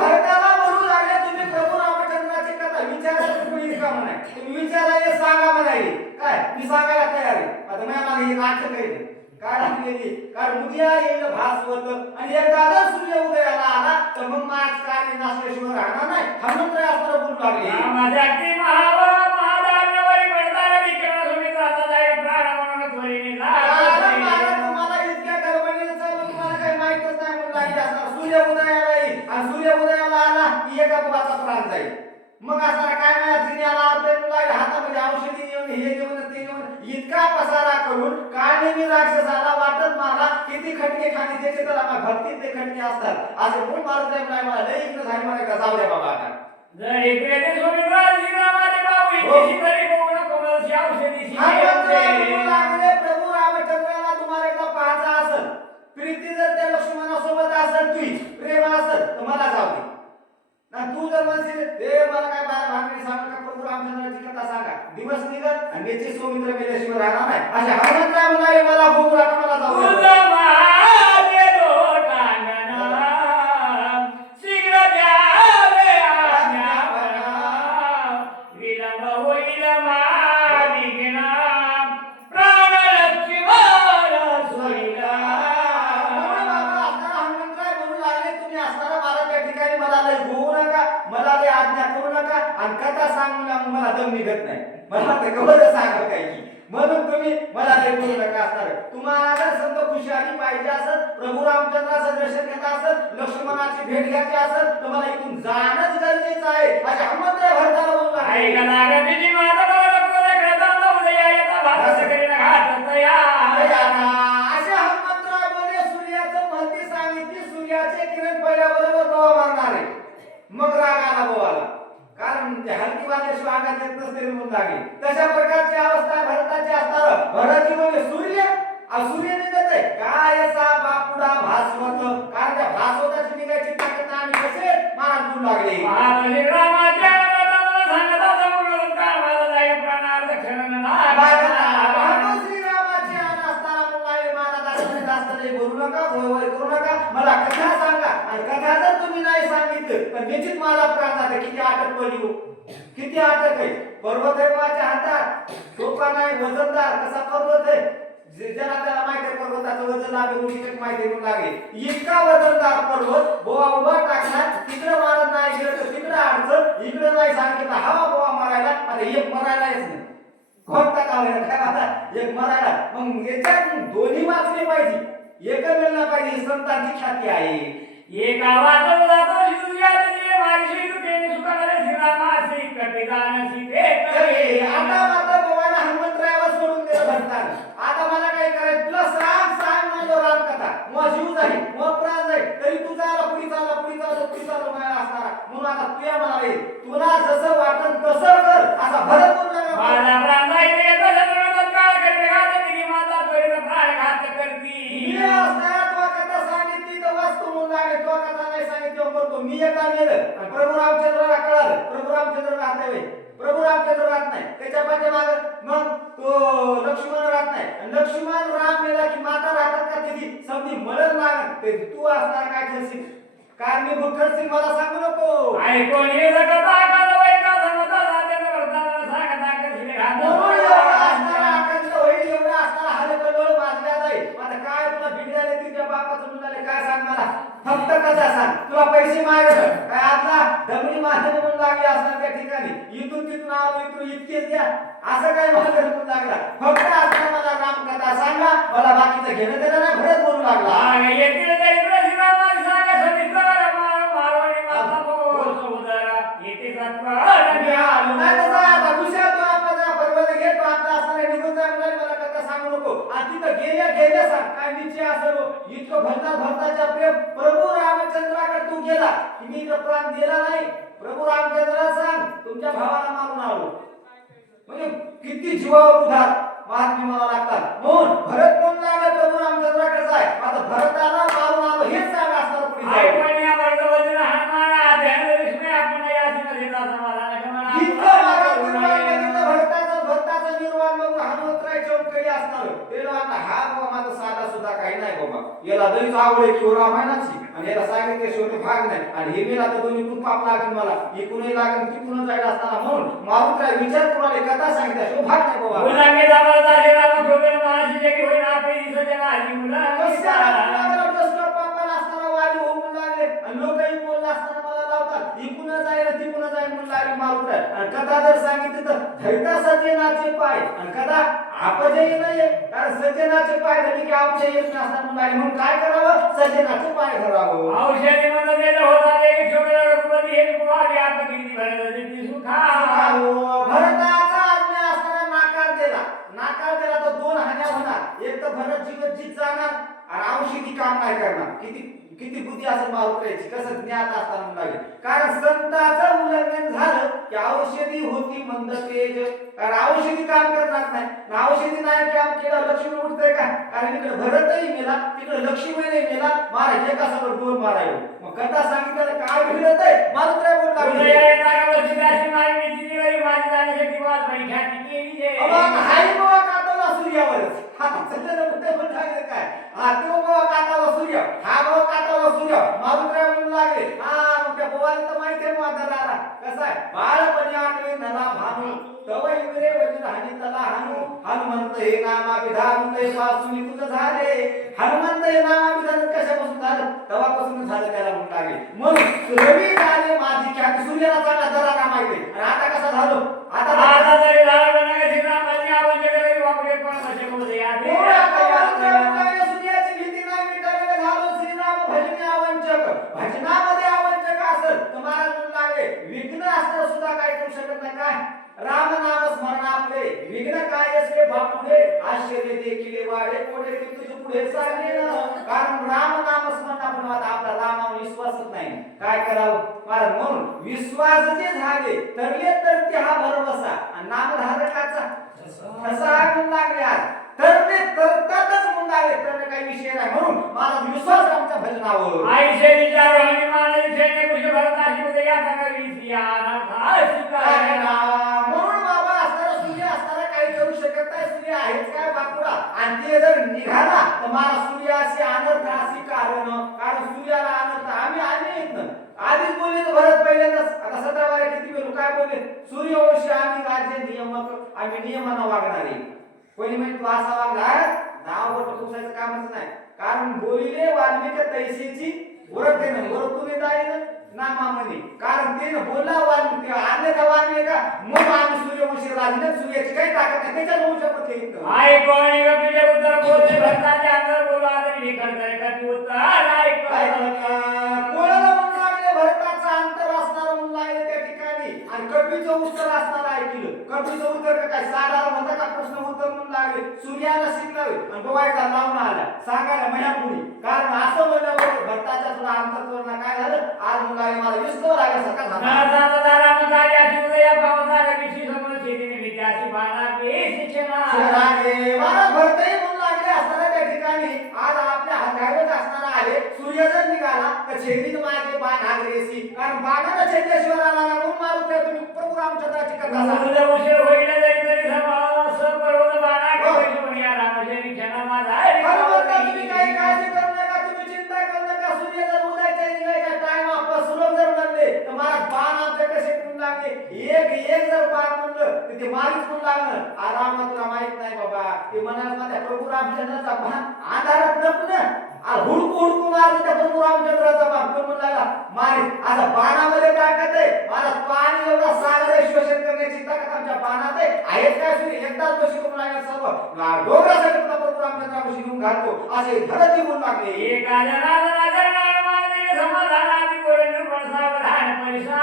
भरताला बोलू लागले तुम्ही प्रभू रामचंद्राची कथा विचारायचं कोणी काम नाही. तुम्ही विचारा हे सांगा म्हणाले काय मी सांगायला तयार आहे. आता मी मागे एक आठ काही काय लागलेली कारण उद्या येईल भास्वत आणि एकदा जर सूर्य उदयाला आला तर मग माच कार्य नसल्याशिवाय राहणार नाही. हा मंत्र असं बोलू लागले. माझ्या ती महादानवरी पडताना विक्रम सुमित्राचा जाय प्राण म्हणून त्वरिने तुम्हाला इतक्या गडबडीनं चालू तुम्हाला काही माहितच नाही म्हणून लागली असणार. सूर्य उदयाला येईल आणि सूर्य उदयाला आला की एका बाबाचा प्राण जाईल. मग असणार काय नाही जिन्याला अर्ध लागले हातामध्ये औषधी घेऊन हे घेऊन ते घेऊन इतका पसारा करून काळनेमी राक्षसाला वाटत मला किती खटके खाली त्याचे तर आम्हा भक्तीत ते खटके असतात असे म्हणून मारत नाही मला लय इकडे झाली मला का जाऊ द्या बाबा आता. जर इकडे ते सुमित्रा श्रीरामाने बाबू इतकी तरी कोण कोणाची औषधी लागले प्रभू रामचंद्राला तुम्हाला एकदा पाहायचा असेल प्रीती जर त्या लक्ष्मणासोबत असेल तुझी प्रेम असेल तर मला जाऊ दे ना. तू जर म्हणशील ते मला काय बाहेर भांडणी सांग का प्रभू रामचंद्राची कथा सांगा दिवस निघत आणि त्याचे सौमित्र मेल्याशिवाय राहणार नाही असे हनुमंतराय म्हणाले मला बघू नका मला जाऊ दे. कथा सांगून मला दम निघत नाही मला ते गवत सांगा काय की म्हणून तुम्ही मला ते बोलू नका असणार. तुम्हाला जर संत खुशाली पाहिजे असेल प्रभू रामचंद्राचं दर्शन घेत असेल लक्ष्मणाची भेट घ्यायची असेल तर मला इथून जाणंच गरजेचं आहे असे हनुमंतराय भरताना बोलू असे हनुमंतराय बोलले. सूर्याचं महती सांगितली सूर्याचे किरण पहिल्याबरोबर बोवा मारणार आहे. मग राग आला बोवाला कारण ते हलकी वाजल्याशिवाय अंगात येत नसते म्हणून लागली. तशा प्रकारची अवस्था भरताची असणार. भरती म्हणजे सूर्य सूर्य निघत आहे काय असा बापुडा भास्वत कारण त्या भास्वताची निघायची ताकद आम्ही कसे महाराज बोलू लागले. श्रीरामाची आण असताना बोलू लागले माझा बोलू नका वय करू नका मला कथा सांगा आणि कथा जर तुम्ही नाही सांगितलं तर निश्चित माझा प्राण जाते. किती अटक पडली हो किती अटक आहे. पर्वत आहे माझ्या हातात सोपा नाही वजनदार कसा पर्वत आहे ज्याला त्याला माहिती आहे पर्वताचं वजन लागेल माहिती म्हणून लागेल इतका वजनदार पर्वत बोवा उभा टाकला तिकडे मारत नाही गेलं तर तिकडे अडचण इकडे नाही सांगितलं हवा बोवा मारायला आता एक मरायलाच नाही कोणता काय मला एक मरायला मग याच्यात दोन्ही वाचले पाहिजे एक मिळणार पाहिजे. संतांची ख्याती आहे. एक आवाज जातो शिवयाची माझी तुझे सुखाने श्रीरामाची कटिदानची भेट. आता माता बोवाला हनुमंतरायावर सोडून दिलं भरताना. आता मला काय करायचं तुला सांग म्हणलो रामकथा मग जीव जाईल मग प्राण जाईल तरी तू चाला पुढे चालला मला असणार म्हणून आता तुया म्हणाले तुला जसं वाटत तसं कर असा भरत बोलू लागला. माझा प्राण जाईल काय करते घात तिने माझा पहिला प्राण घात करती. मी असताना तो कथा सांगितली तर वाचतो म्हणून लागले तो कथा नाही सांगितली करतो मी एकदा मेलं आणि प्रभू रामचंद्राला कळालं प्रभू रामचंद्र राहत नाही प्रभू रामचंद्र राहत नाही त्याच्या पाठीमागे मग तो लक्ष्मण राहत नाही आणि लक्ष्मण राम मेला की माता राहतात का तिथे समजी मरण लागत ते तू असणार काय ठरशील काय मी ठरशील मला सांगू नको. ऐकून हे कथा का वैका समजा जाते वर्ताला सांगता कशी घात होईल एवढा असताना हलकलोळ वाजल्या जाईल. आता काय तुला भिडले तुझ्या बापाचं मुलाले काय सांग मला फक्त कथा सांग. तुला पैसे मागत काय आपला दमडी मागे म्हणून लागली असणार त्या ठिकाणी इथून तिथून आलो इथून इतकेच द्या असं काय मला म्हणून लागला फक्त आता मला राम कथा सांगा मला बाकीचं घेणं देणं नाही भरत बोलू लागला. गेल्या सांग काय निश्चय असेल इतकं भरताच्या प्रेम प्रभू रामचंद्राकडे तू गेला की मी इथं प्राण दिला नाही प्रभू रामचंद्राला सांग तुमच्या भावाला मारून आलो म्हणजे किती जीवावर उधार महात्मे मला लागतात म्हणून भरत कोण लागला प्रभू रामचंद्राकडे जाय आता भरताला मारून आलो हेच सांग असणार पुढे भरताचा निर्वाण मग हनुमंतराय चौकडी असणार ते वाटलं हा बाबा माझा साधा सुद्धा काही नाही बाबा याला लईच आवड आहे की रामायणाची आणि याला सांगितले शेवटी भाग नाही आणि हे मेला तर दोन्ही खूप पाप लागेल मला इकडूनही लागेल तिकडून जायला असताना म्हणून मारून काय विचार तुम्हाला कथा सांगितल्या शो भाग नाही बाबा गुलामी दाबादारे राम ठोकर महाराज जगी होईन आपली दिसते माझी पापाला असताना वादी होऊन लागले आणि लोकही बोलला असताना मला लावतात इकडून जायला तिकडून जाय म्हणून लागले मारून आणि कथा जर सांगितली तर धैता सज्जनाचे पाय आणि कथा अपजय नाहीये कारण सज्जनाचे पाय धरले की अपजय येत नसतात म्हणून काय करावं सज्जनाचे पाय धरावं औषधी मध्ये देत होता एक छोटा रघुपती हे कुमार या किती भरत ती सुखा भरताचा आज्ञा असताना नाकार दिला तर दोन हान्या होणार एक तर भरत जीवित जाणार आणि औषधी काम काय करणार किती किती बुद्धी असं मारुत्रायची कसं ज्ञात असताना लागेल कारण संताचं उल्लंघन झालं की औषधी होती मंद तेज कारण औषधी काम करणार नाही औषधी नाही काम केलं लक्ष्मी उठतंय का कारण इकडे भरतही मेला तिकडे लक्ष्मीने मेला महाराज एका समोर दोन मारायला मग कथा सांगितलं काय भिडत आहे मारुत्राय बोलला सूर्यावरच हा सगळं कुठे काय हा तो बाबा काटाला सूर्य हा बाबा काटाला सूर्य मारुत्राय म्हणून लागले हा मग त्या बोवाला तर माहिती आहे माझा कसा आहे बाळपणी आठवे नला भानू तव इकडे वजीर हानी तला हानू हनुमंत हे नामा विधान ते पासून तुझं झाले हनुमंत हे नामा विधान कशापासून झालं तेव्हापासून झालं त्याला म्हणून लागले म्हणून रवी झाले माझी ख्याती सूर्याला चांगला जरा का माहिती आणि आता कसा झालो आता जरी झालं नाही श्रीरामाची आवश्यक तरी वापरे पण कसे बोलते सूर्याची भीती नाही मिटायला झालो श्रीराम भजनी आवंचक भजनामध्ये आवंचक असेल तर महाराज म्हणून लागले विघ्न असताना सुद्धा काय करू शकत नाही काय राम नाम स्मरण आपले विघ्न काय असले बापुढे आश्चर्य देखील वाढे पुढे की तुझे पुढे चालेल कारण राम नाम स्मरण आपण आपला रामावर विश्वासच नाही काय करावं महाराज म्हणून विश्वास जे झाले तरले तर ते हा भरवसा आणि नामधारकाचा ठसा म्हणून लागले आज तर ते तरतातच म्हणून लागले तर काही विषय नाही म्हणून महाराज विश्वास आमच्या भजनावर आईचे विचार आणि मानवी शैन्य पुष्य भरताची मध्ये या सगळी म्हणून बाबा असताना सूर्य असताना काही करू शकत नाही सूर्य आहेच काय बापुरा आणि ते जर निघाला तर मला सूर्याशी अनर्थ अशी कारण सूर्याला अनर्थ आम्ही येत ना आधीच बोलले तर भरत पहिल्यांदाच आता 17 वारे किती वेळ काय बोलले सूर्यवंशी आम्ही राज्य नियमक आम्ही नियमानं वागणारे कोणी म्हणजे तू असा वागला नाव बोट पुसायचं कामच नाही कारण बोलिले वाल्मिक तैसेची ओळखते ना ओळखून येत आहे ना नामामध्ये कारण ते बोलला वाल्मिक अन्यथा वाल्मिक मग आम्ही सूर्यवंशी राजने सूर्याची काही ताकद नाही त्याच्यात होऊ शकत नाही आई कोणी गपिले उत्तर बोलते भरताचे अंदर बोलवा तरी कर का तू उत्तर आई कोणाला म्हणून लागले भरताचा अंतर असणार म्हणून लागले त्या ठिकाणी आणि कपीचं उत्तर असणार ऐकलं कपीचं उत्तर काय साधारण होता का प्रश्न उत्तर म्हणून लागले सूर्याला शिकलावे आणि बवायचा लावून आला सांगायला महिन्यापूर्वी कारण असं म्हणल्यावर भरताच्या थोडा अंतर तोडणं काय झालं आज मुलाने मला विस्तव लागला सकाळ झाला मला भरतही म्हणून लागले असताना त्या ठिकाणी आज आपल्या हातावर असणारा आहे सूर्य जर निघाला तर छेदीत माझे बाण हागरेसी कारण बाणाला छेदेश्वर आला म्हणून मारू द्या तुम्ही प्रभू रामचंद्राची कथा तुम्ही काही काळजी करू नका तुम्ही चिंता करू नका सूर्य जर उदयाच्या निघायच्या टाइम आपण सुलभ जर म्हणले तर मला बाण आमच्या कसे म्हणून लागले एक जर बाण म्हणलं तर ते मारीच म्हणून लागलं आराम तुला माहित नाही बाबा ते म्हणाल माझ्या प्रभू रामचंद्राचा बाण आधारात नव्हतं हुडकू मारलं त्या प्रभू रामचंद्राचा बाण कोण म्हणला मारी आता बाणामध्ये ताकद आहे मला पाणी एवढा सागर शोषण करण्याची ताकद आमच्या बाणात आहे काय सूर्य एकदाच बशी करून आहे सर्व डोंगरासाठी तुला प्रभू रामचंद्रापाशी घेऊन घालतो असे भरत येऊन लागले समाधानाची गोडे निर्माण सावधान पैसा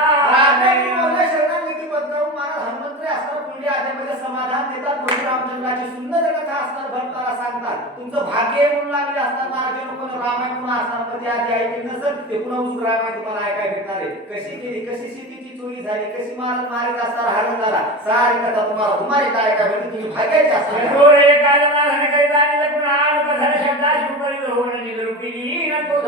शरणागती बदलावून महाराज हनुमंतरी असणार पुंडी आधीमध्ये समाधान देतात प्रभू रामचंद्राची सुंदर कथा असणार भक्ताला सांगतात तुमचं भाग्य म्हणून लागले असणार महाराज कोण रामायण पुन्हा असणार मध्ये आधी ऐकलं नसेल ते पुन्हा उसून रामायण तुम्हाला ऐकाय भेटणार आहे कशी केली कशी शेतीची चोरी झाली कशी महाराज मारित असणार हारण झाला सारी कथा तुम्हाला तुम्हाला काय ऐकाय भेटली तुम्ही भाग्याचे असणार डोळे काढला नाही काही जाणीला पुन्हा कथा शब्दाची उपरी होऊन निरूपिणी नको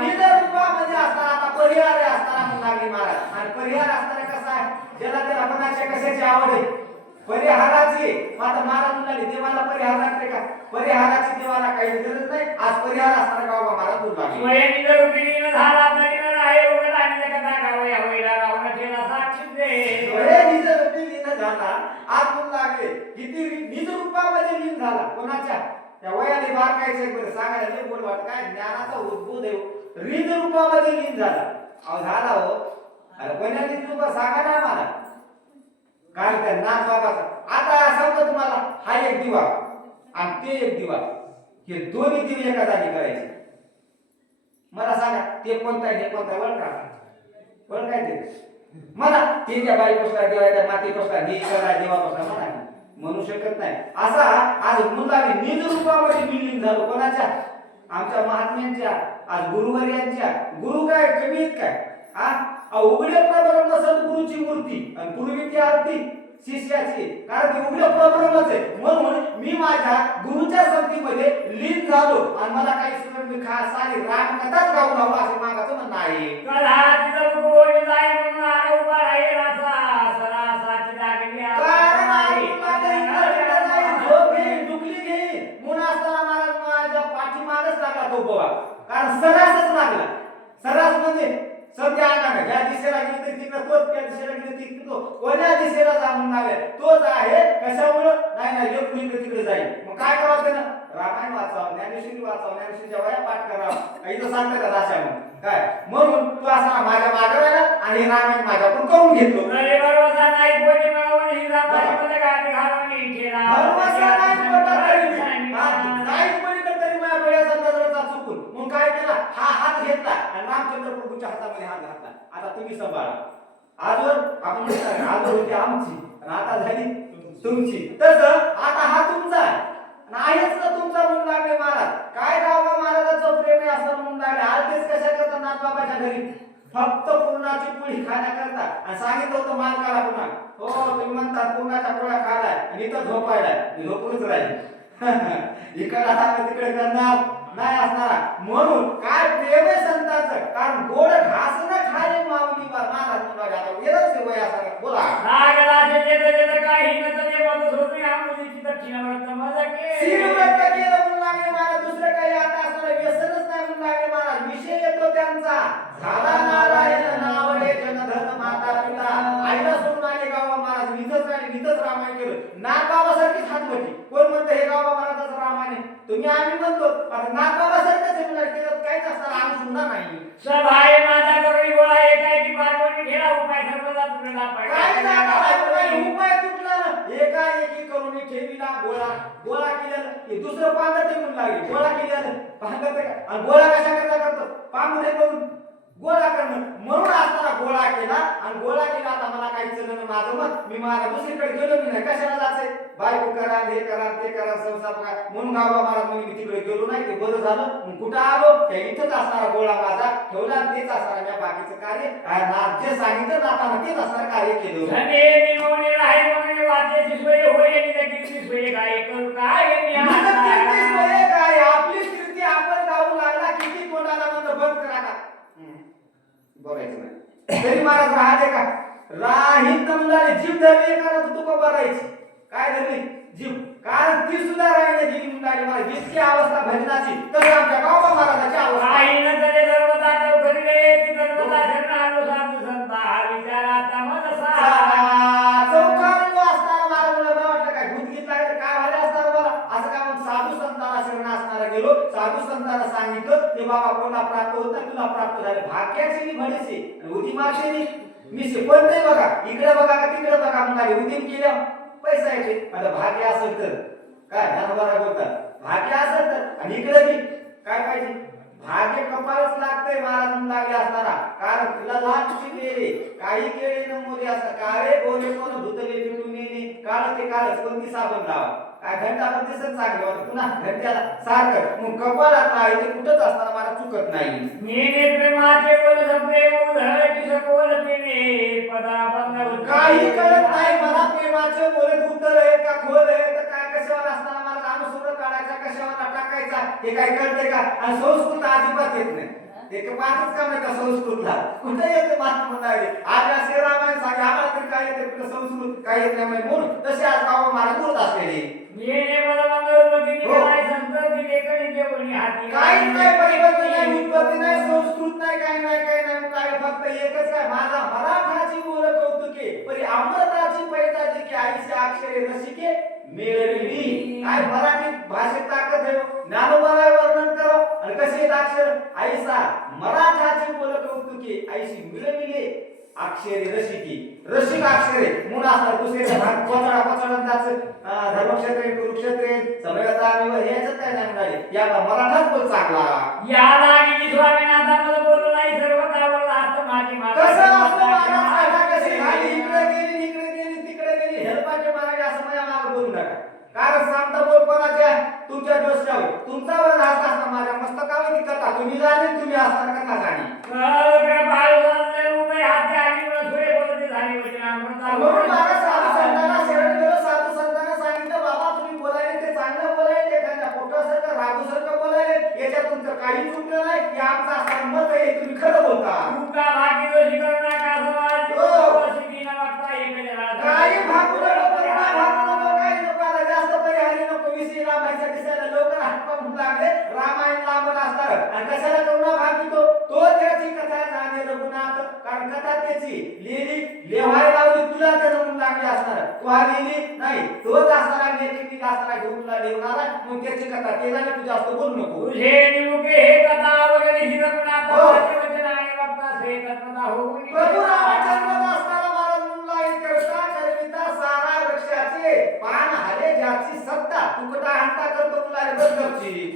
निरूपा म्हणजे असणार आता परिहार असणार म्हणून लागले महाराज आणि परिहार असणार कसा आहे ज्याला त्याला मनाच्या कशाची आवड आहे परिहाराची माझा महाराज म्हणाले देवाला परिहार लागते का? परिहाराची देवाला काही गरज नाही. आज परिहार असताना गावा महाराज दूर लागले. स्वयं जर उपयोगी झाला तरी न आहे उघड आणि कथा गावया होईला रावण ठेला साक्षी दे. स्वयं निज उपयोगी न झाला आज दूर लागले. किती निज रूपामध्ये लीन झाला कोणाच्या? त्या वयाने बारकायचे बरं सांगायला लय बोल वाटत काय ज्ञानाचा उद्भूत आहे. निज रूपामध्ये लीन झाला. अहो झाला हो. अरे कोणा निज रूप सांगा ना आम्हाला. काय त्या नाथ बाबाचा आता सांगतो तुम्हाला हा एक दिवा आणि ते एक दिवा हे दोन्ही दिवे एका जागी करायचे. मला सांगा ते कोणता आहे हे कोणता वळ काय ते मला ते त्या बाई कसला देवा त्या माती कसला हे करा देवा कसला म्हणू शकत नाही. असा आज मुलाने निज रूपामध्ये विलीन झालो कोणाच्या? आमच्या महात्म्यांच्या आज गुरुवर्यांच्या. गुरु काय कमी आहेत काय? उघड्या प्रब्रह्म सद्गुरूची मूर्ती आणि पूर्वी ती आरती शिष्याची. कारण ती उघड्या प्रब्रह्मच आहे. म्हणून मी माझ्या गुरुच्या संगतीमध्ये लीन झालो आणि मला काही सुद्धा मी सारी रामकथाच गाऊ लागलो असे मागाचं म्हणणं आहे. कारण सरासच लागला. सरास म्हणजे सध्या आला ज्या दिशेला गेली तरी तिकडे तोच, त्या दिशेला गेली तिकडे तो. कोण्या दिशेला जा म्हणून आहे तोच आहे. कशामुळं? नाही लोक इकडे तिकडे जाईल. मग काय करावं त्यानं? रामायण वाचावं, ज्ञानेश्वरी वाचावं, ज्ञानेश्वरीच्या वया पाठ करावं. इथं सांगतात का राशा म्हणून काय? म्हणून तू असा माझ्या मागवायला आणि रामायण माझ्याकडून करून घेतलो. काय केला? हा हात घेतला आणि रामचंद्र प्रभूच्या हातामध्ये हात घातला. आता तुम्ही सांभाळा. आजवर आपण आजवर होती आमची आणि आता झाली तुमची. तसं आता हा तुमचा नाहीच ना तुमचा म्हणून लागले महाराज. काय गावा महाराजाचं प्रेम आहे असं म्हणून लागले. आलतेच कशा करता नाथबाबाच्या घरी? फक्त पूर्णाची पोळी खाण्याकरता. आणि सांगितलं होतं मालकाला पुन्हा हो तुम्ही म्हणतात पूर्णाच्या पोळ्या खालाय आणि इथं झोपायलाय. झोपूनच राहील. इकडे तिकडे करणार नाही असणार. म्हणून काय प्रेम आहे संतांचं. कारण गोड घास न खाले माऊली महाराज बघा आता वेळच वय असणार. बोला श्रीव्रत केलं म्हणून लागले महाराज. दुसरं काही आता असणार व्यसनच नाही म्हणून लागले महाराज. विषय येतो त्यांचा झाला नारायण नावडे जनधन माता पिता. आईला सोडून आले गावा महाराज. नितच राहिले नितच रामायण केलं. नाथबाबासारखीच हातवटी. कोण म्हणतं हे गावा महाराजाचं रामायण आहे? तुम्ही आम्ही म्हणतो आता नाथबाबासारखंच आहे म्हणणार. त्याच्यात काहीच असणार आम्ही सुद्धा नाही. सभाय माझा करी गोळा एका की पारवणी घेला उपाय सर्वदा तुला काय उपाय तुटला ना एकाएकी करून ठेवीला गोळा केलेला. हे दुसरं पांगत आहे म्हणून लागले. गोळा केलेलं पांगत आहे का? आणि गोळा कशा करता करतो? पांगुदे करून गोळा करणं. म्हणून असताना गोळा केला आणि गोळा केला. आता मला काही चलन माझं मत मी माझ्या दुसरीकडे गेलो मी नाही. कशाला जायचंय? बायको करा हे करा ते करा संसार करा म्हणून गावा महाराज म्हणून मी तिकडे गेलो नाही. ते बरं झालं. मग कुठं आलो? त्या इथंच असणारा गोळा माझा ठेवला. तेच असणार त्या बाकीचं कार्य जे सांगितलं नाताना तेच असणार कार्य केलं. आपली कीर्ती आपण गाऊ लागला. किती कोणाला म्हणतो बंद करा का बोलायचं नाही. तरी महाराज राहते का? राहीत मुलाने जीव धरली का तुका भरायची. काय धरली? जीव. कारण ती सुद्धा राहिली गेली मुलाने मला जितकी अवस्था भजनाची तरी आमच्या गावा महाराजाची अवस्था चौकान असताना महाराजांना वाटलं काय भूत गीत लागलं काय झालं असणार बरं असं काय म्हणून साधू संतांना शरण असणारा गेलो. साधू संतांना सांगितलं ते बाबा कोणा प्राप्त होत नाही तुला प्राप्त झाले. भाग्याची भडीची उदी मारशेनी मी शिकवत नाही बघा. इकडे बघा का तिकडे बघा म्हणाले. उदीम केल्या पैसा येते. आता भाग्य असेल तर काय ज्ञानोबा बोलतात भाग्य असेल तर. आणि इकडे बी काय पाहिजे? भाग्य कपाळच लागतंय महाराज म्हणून लागले असणारा. कारण तुला लाच केले काही केले न मोरे असतात. काळे बोले कोण धुतले पिटून येणे काळ ते काळच कोणती साबण लावा. काय घंटा पण दिसत चांगली वाटत पुन्हा घंट्याला सारखं. मग कपाळात आहे ते कुठंच असताना मला चुकत नाही. काही कळत नाही मला प्रेमाचे बोलत उत्तर आहे का खोल आहे तर काय कशावर असताना मला अनुसरण काढायचा कशावर टाकायचा हे काय कळते का? आणि संस्कृत अजिबात येत नाही. ते पाचच काम आहे संस्कृतला कुठे येते महात्मा म्हणाले आज असे रामायण सांगे आम्हाला तरी काय येते कुठं संस्कृत काय येत नाही म्हणून तसे आज बाबा महाराज बोलत असलेले काही नाही परिवर्तन नाही उत्पत्ती नाही संस्कृत नाही काही नाही काय फक्त एकच काय माझा मराठाची बोल कौतुके परी अमृताची पैदाची की आईचे अक्षरे रसिके मेळविली काय मराठी भाषेत ताकद आहे ज्ञानोबाला वर्णन करो आणि कसे आहेत अक्षर आईसा मराठाची बोल कौतुके आईशी मिळविले अक्षरे रसिकी रसिक अक्षरे म्हणून असतात दुसरे भाग पचडांचं धर्मक्षेत्र कुरुक्षेत्र समयता आणि याच्यात काय नाही म्हणाले या मराठाच बोल चांगला या लागी स्वामीनाथांना बोलू नाही सर्व कावरला हात माझी माता कसं असतं महाराज कसे खाली इकडे गेली तिकडे गेली हेलपाटे मारायचे असं माझ्या मागे बोलू नका कारण सांगता बोल कोणाच्या तुमच्या डोसक्यावर तुमच्यावर राहत असता माझ्या मस्तकावर ती कथा तुम्ही जाणे तुम्ही असताना कथा जाणी म्हणून मला साधू संतांना सांगितलं बाबा तुम्ही बोलायले ते चांगलं बोलायले एखाद्या फोटोसारखं रागूसारखं बोलायले याच्यात तुमचं काही चुकलं नाही की आमचं असं मत आहे तुम्ही खरं बोलता काही भागू नको काही नको आता जास्त परिहारी नको विषय लांबायचा दिसायला लवकर हातपाय म्हणू लागले रामायण लांबत असणार आणि कशाला करुणा भागितो तो त्याची कथा जाणे रघुनाथ कारण कथा त्याची लिहिली लेवाय लावली तुला तर म्हणून लागली असणार तू हा लिहिली नाही तोच असणार लेखिक असणार घेऊन तुला लिहणारा मग त्याची कथा ते जाणे तू जास्त बोलू नको तुझे निमुखे हे कथा वगैरे ही रघुनाथाचे वचन आणि वक्ता से कथा होऊन प्रभू रामचंद्र असताना महाराज म्हणला करता करविता सारा वृक्षाचे पान हरे ज्याची सत्ता तुकटा हंता करतो तुला बदलची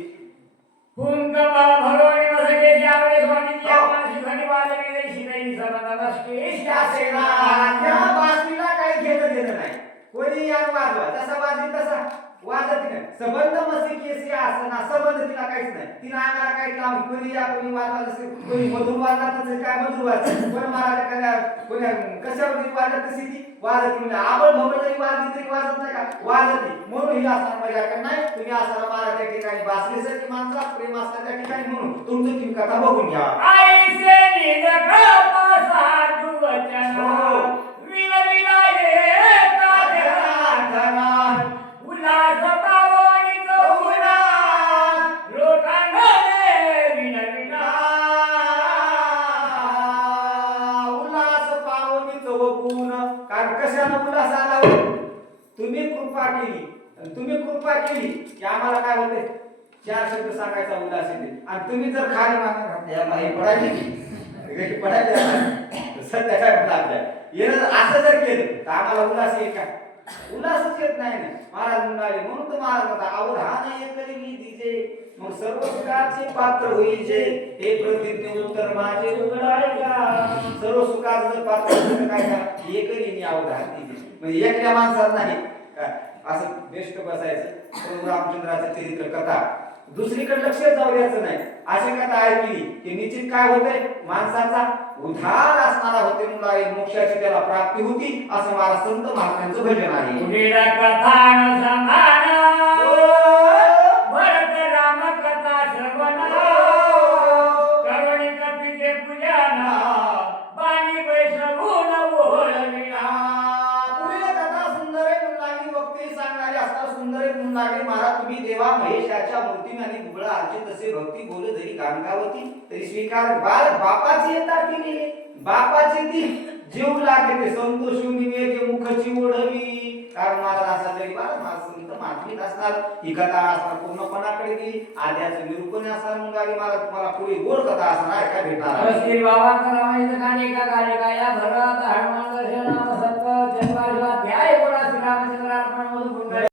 कुंकवा भरोणी मसके जावळे स्वामीची आपणाशी घडी वाजविले शिराई सबंध नसके शासेना त्या वाजवीला काही घेणं देणं नाही कोणी यान वाजवा जसा वाजवी तसा वाजत नाही संबंध मस्तिकेशी आसना संबंध तिला काहीच नाही तिला अंगाला काही काम कोणी या कोणी वाजवा जसे कोणी मधुर वाजतात तसे काय मधुर वाजतात कोण महाराज काय कोणी कशावरती वाजत तशी ती वाजत म्हणजे आबळ भोबळ जरी वाजली तरी वाजत नाही का वाजती म्हणून ही असणार माझ्याकडे नाही तुम्ही असाला महाराज त्या ठिकाणी बासरीसारखी माणसा प्रेम असतात त्या ठिकाणी म्हणून तुमचं ती कथा बघून घ्या आईसे निजकमा साधू वचन विलविला ये काधना उल्हास पावनी चौगुणा लोकांगणे विलविला उल्हास पावनी चौगुण कारण कशाला उल्हास आला तुम्ही कृपा केली की आम्हाला काय होते चार शब्द सांगायचा उल्हास येते आणि तुम्ही जर खाली मागे पडायची सध्या काय म्हणलं आपल्या येणं असं जर केलं तर आम्हाला उल्हास येईल का उल्हासच येत नाही ना महाराज म्हणाले म्हणून तर महाराज म्हणता अवधान एकली दिजे मग सर्व सुखाचे पात्र होईजे हे प्रतिज्ञ उत्तर माझे उघडाय का सर्व सुखाचं जर पात्र काय का एकली मी अवधान दिजे म्हणजे एकल्या माणसात नाही असं बेस्ट बसायचं प्रभू रामचंद्राचं चरित्र कथा दुसरीकडे लक्ष जाऊ द्यायचं नाही अशी कथा ऐकली की निश्चित काय होते माणसाचा उद्धार असणारा होते मुलाला मोक्षाची त्याला प्राप्ती होती असं मला संत महात्म्यांचं भजन आहे उडीला कथान समाना भरत राम कथा श्रवणा करुणी कपिके पूजना बाणी बैसवून ओळविला पुढील कथा सुंदर आहे म्हणून लागली वक्ते सांगणारी असता सुंदर आहे म्हणून लागली महाराज तुम्ही देवा महेशाच्या मूर्तीने आणि गुळा अर्चित तसे भक्ती बोल जरी गांगावती तरी स्वीकार बापाची येता केली बापाची ती जीव लागते संतोषी निवेद मुखची ओढवी कारण महाराज असा तरी बाळ संत मातमीत असणार ही कथा असणार पूर्णपणाकडे गेली आद्याचं निरूपण असणार मग महाराज तुम्हाला पुढे गोड कथा असणार काय भेटणार श्री बाबा रामायण गाणे का गाणे का या भरत हनुमान दर्शन